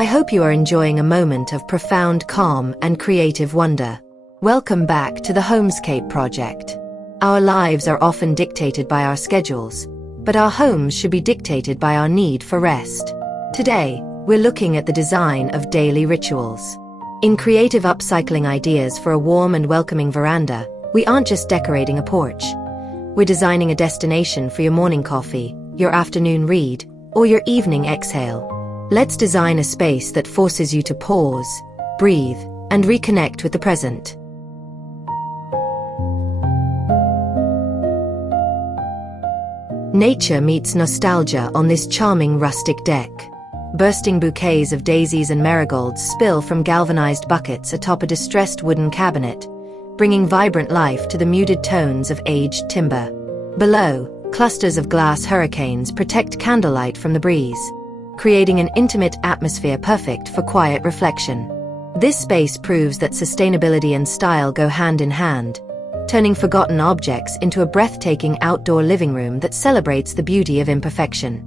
I hope you are enjoying a moment of profound calm and creative wonder. Welcome back to the Homescape project. Our lives are often dictated by our schedules, but our homes should be dictated by our need for rest. Today, we're looking at the design of daily rituals. In creative upcycling ideas for a warm and welcoming veranda, we aren't just decorating a porch. We're designing a destination for your morning coffee, your afternoon read, or your evening exhale. Let's design a space that forces you to pause, breathe, and reconnect with the present. Nature meets nostalgia on this charming rustic deck. Bursting bouquets of daisies and marigolds spill from galvanized buckets atop a distressed wooden cabinet, bringing vibrant life to the muted tones of aged timber. Below, clusters of glass hurricanes protect candlelight from the breeze, creating an intimate atmosphere perfect for quiet reflection. This space proves that sustainability and style go hand in hand, turning forgotten objects into a breathtaking outdoor living room that celebrates the beauty of imperfection.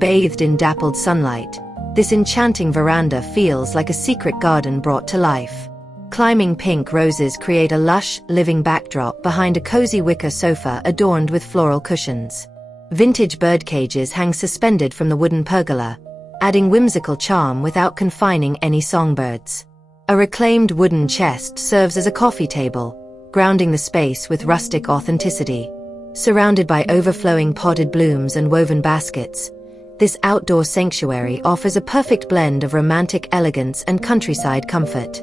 Bathed in dappled sunlight, this enchanting veranda feels like a secret garden brought to life. Climbing pink roses create a lush, living backdrop behind a cozy wicker sofa adorned with floral cushions. Vintage bird cages hang suspended from the wooden pergola, adding whimsical charm without confining any songbirds. A reclaimed wooden chest serves as a coffee table, grounding the space with rustic authenticity. Surrounded by overflowing potted blooms and woven baskets, this outdoor sanctuary offers a perfect blend of romantic elegance and countryside comfort.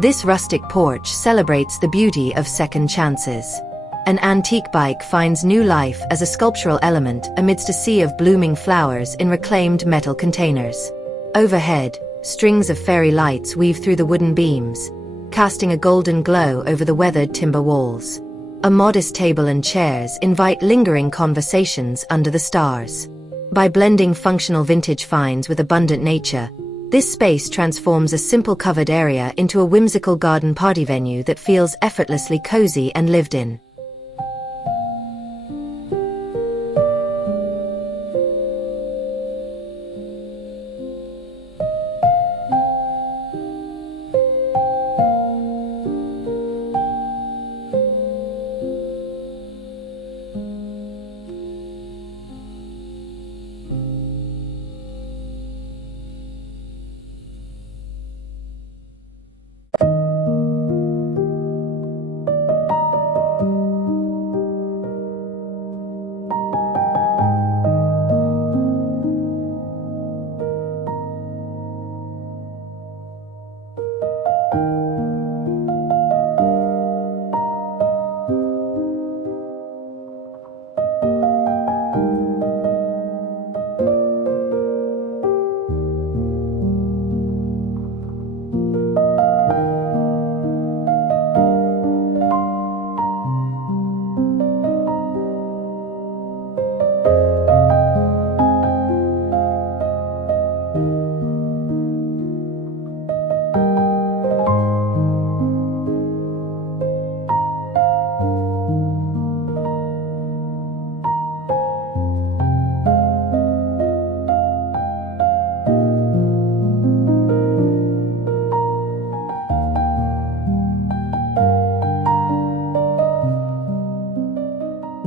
This rustic porch celebrates the beauty of second chances. An antique bike finds new life as a sculptural element amidst a sea of blooming flowers in reclaimed metal containers. Overhead, strings of fairy lights weave through the wooden beams, casting a golden glow over the weathered timber walls. A modest table and chairs invite lingering conversations under the stars. By blending functional vintage finds with abundant nature, this space transforms a simple covered area into a whimsical garden party venue that feels effortlessly cozy and lived in.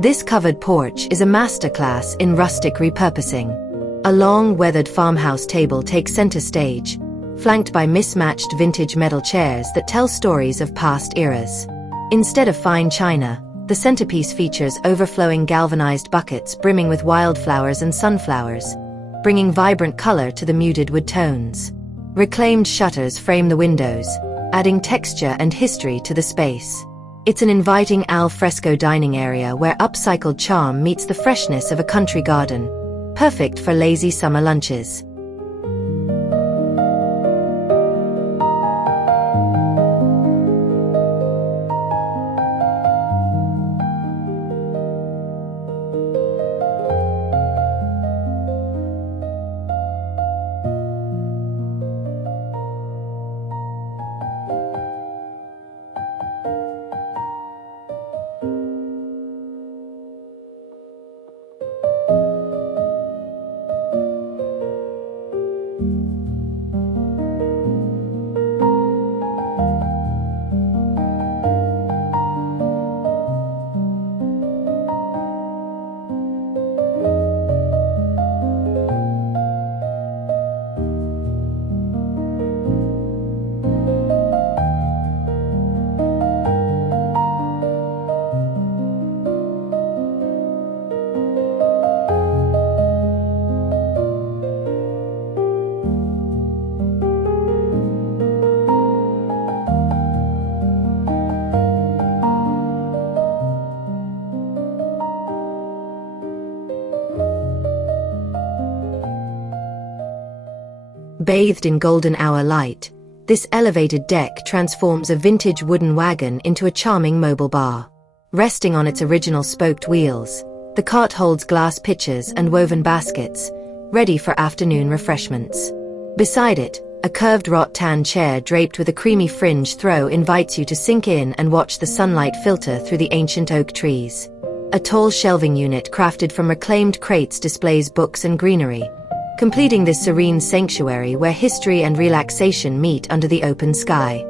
This covered porch is a masterclass in rustic repurposing. A long, weathered farmhouse table takes center stage, flanked by mismatched vintage metal chairs that tell stories of past eras. Instead of fine china, the centerpiece features overflowing galvanized buckets brimming with wildflowers and sunflowers, bringing vibrant color to the muted wood tones. Reclaimed shutters frame the windows, adding texture and history to the space. It's an inviting al fresco dining area where upcycled charm meets the freshness of a country garden, perfect for lazy summer lunches. Bathed in golden hour light, this elevated deck transforms a vintage wooden wagon into a charming mobile bar. Resting on its original spoked wheels, the cart holds glass pitchers and woven baskets, ready for afternoon refreshments. Beside it, a curved wrought-tan chair draped with a creamy fringe throw invites you to sink in and watch the sunlight filter through the ancient oak trees. A tall shelving unit crafted from reclaimed crates displays books and greenery, completing this serene sanctuary where history and relaxation meet under the open sky.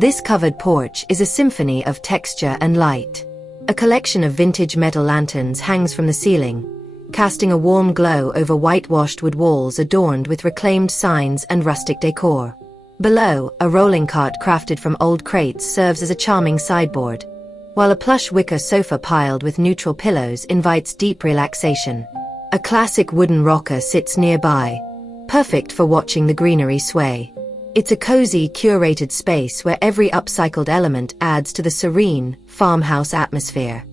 This covered porch is a symphony of texture and light. A collection of vintage metal lanterns hangs from the ceiling, casting a warm glow over whitewashed wood walls adorned with reclaimed signs and rustic decor. Below, a rolling cart crafted from old crates serves as a charming sideboard, while a plush wicker sofa piled with neutral pillows invites deep relaxation. A classic wooden rocker sits nearby, perfect for watching the greenery sway. It's a cozy, curated space where every upcycled element adds to the serene, farmhouse atmosphere.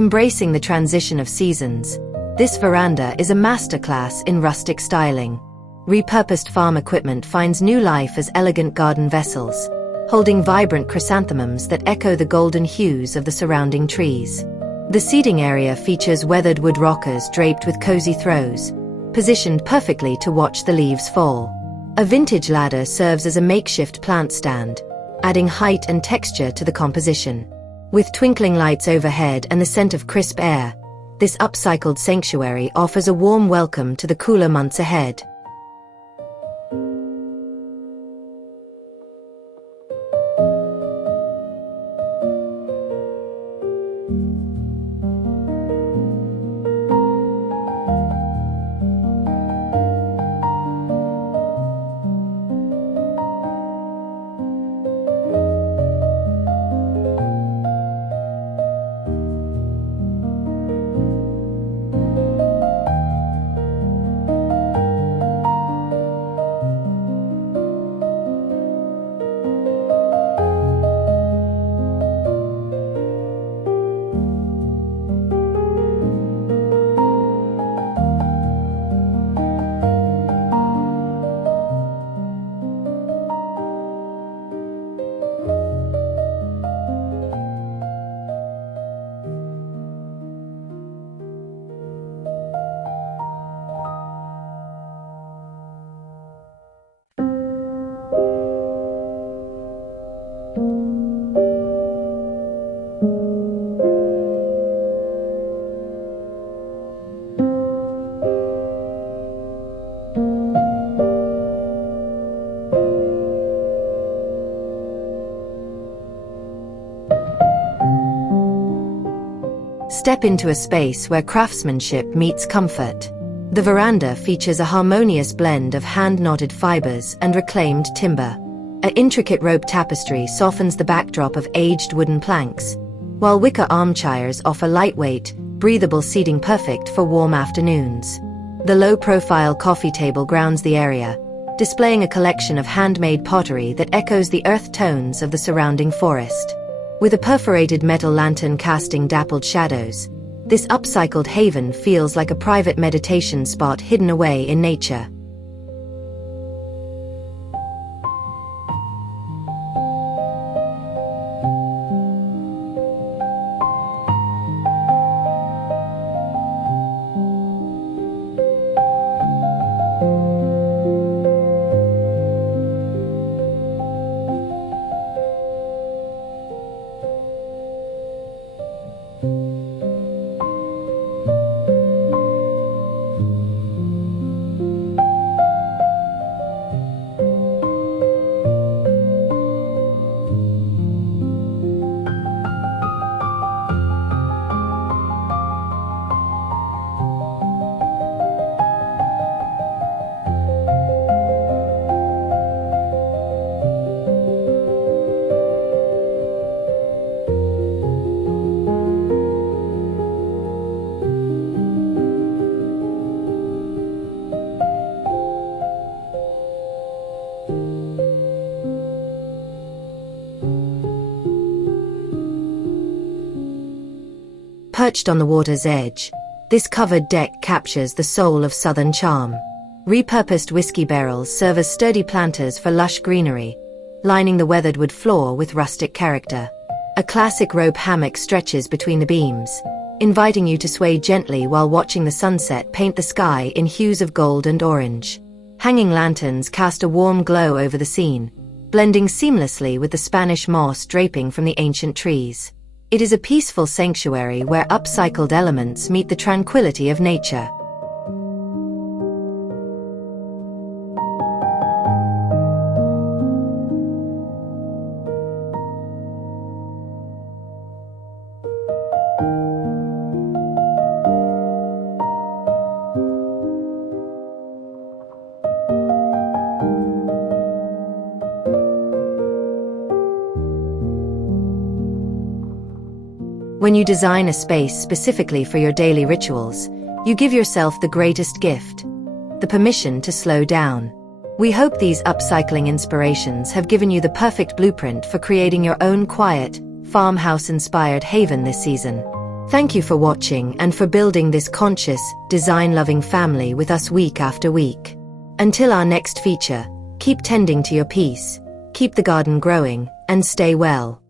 Embracing the transition of seasons, this veranda is a masterclass in rustic styling. Repurposed farm equipment finds new life as elegant garden vessels, holding vibrant chrysanthemums that echo the golden hues of the surrounding trees. The seating area features weathered wood rockers draped with cozy throws, positioned perfectly to watch the leaves fall. A vintage ladder serves as a makeshift plant stand, adding height and texture to the composition. With twinkling lights overhead and the scent of crisp air, this upcycled sanctuary offers a warm welcome to the cooler months ahead. Step into a space where craftsmanship meets comfort. The veranda features a harmonious blend of hand-knotted fibers and reclaimed timber. An intricate rope tapestry softens the backdrop of aged wooden planks, while wicker armchairs offer lightweight, breathable seating perfect for warm afternoons. The low-profile coffee table grounds the area, displaying a collection of handmade pottery that echoes the earth tones of the surrounding forest. With a perforated metal lantern casting dappled shadows, this upcycled haven feels like a private meditation spot hidden away in nature. Perched on the water's edge, this covered deck captures the soul of southern charm. Repurposed whiskey barrels serve as sturdy planters for lush greenery, lining the weathered wood floor with rustic character. A classic rope hammock stretches between the beams, inviting you to sway gently while watching the sunset paint the sky in hues of gold and orange. Hanging lanterns cast a warm glow over the scene, blending seamlessly with the Spanish moss draping from the ancient trees. It is a peaceful sanctuary where upcycled elements meet the tranquility of nature. When you design a space specifically for your daily rituals, you give yourself the greatest gift: the permission to slow down. We hope these upcycling inspirations have given you the perfect blueprint for creating your own quiet, farmhouse-inspired haven this season. Thank you for watching and for building this conscious, design-loving family with us week after week. Until our next feature, keep tending to your peace, keep the garden growing, and stay well.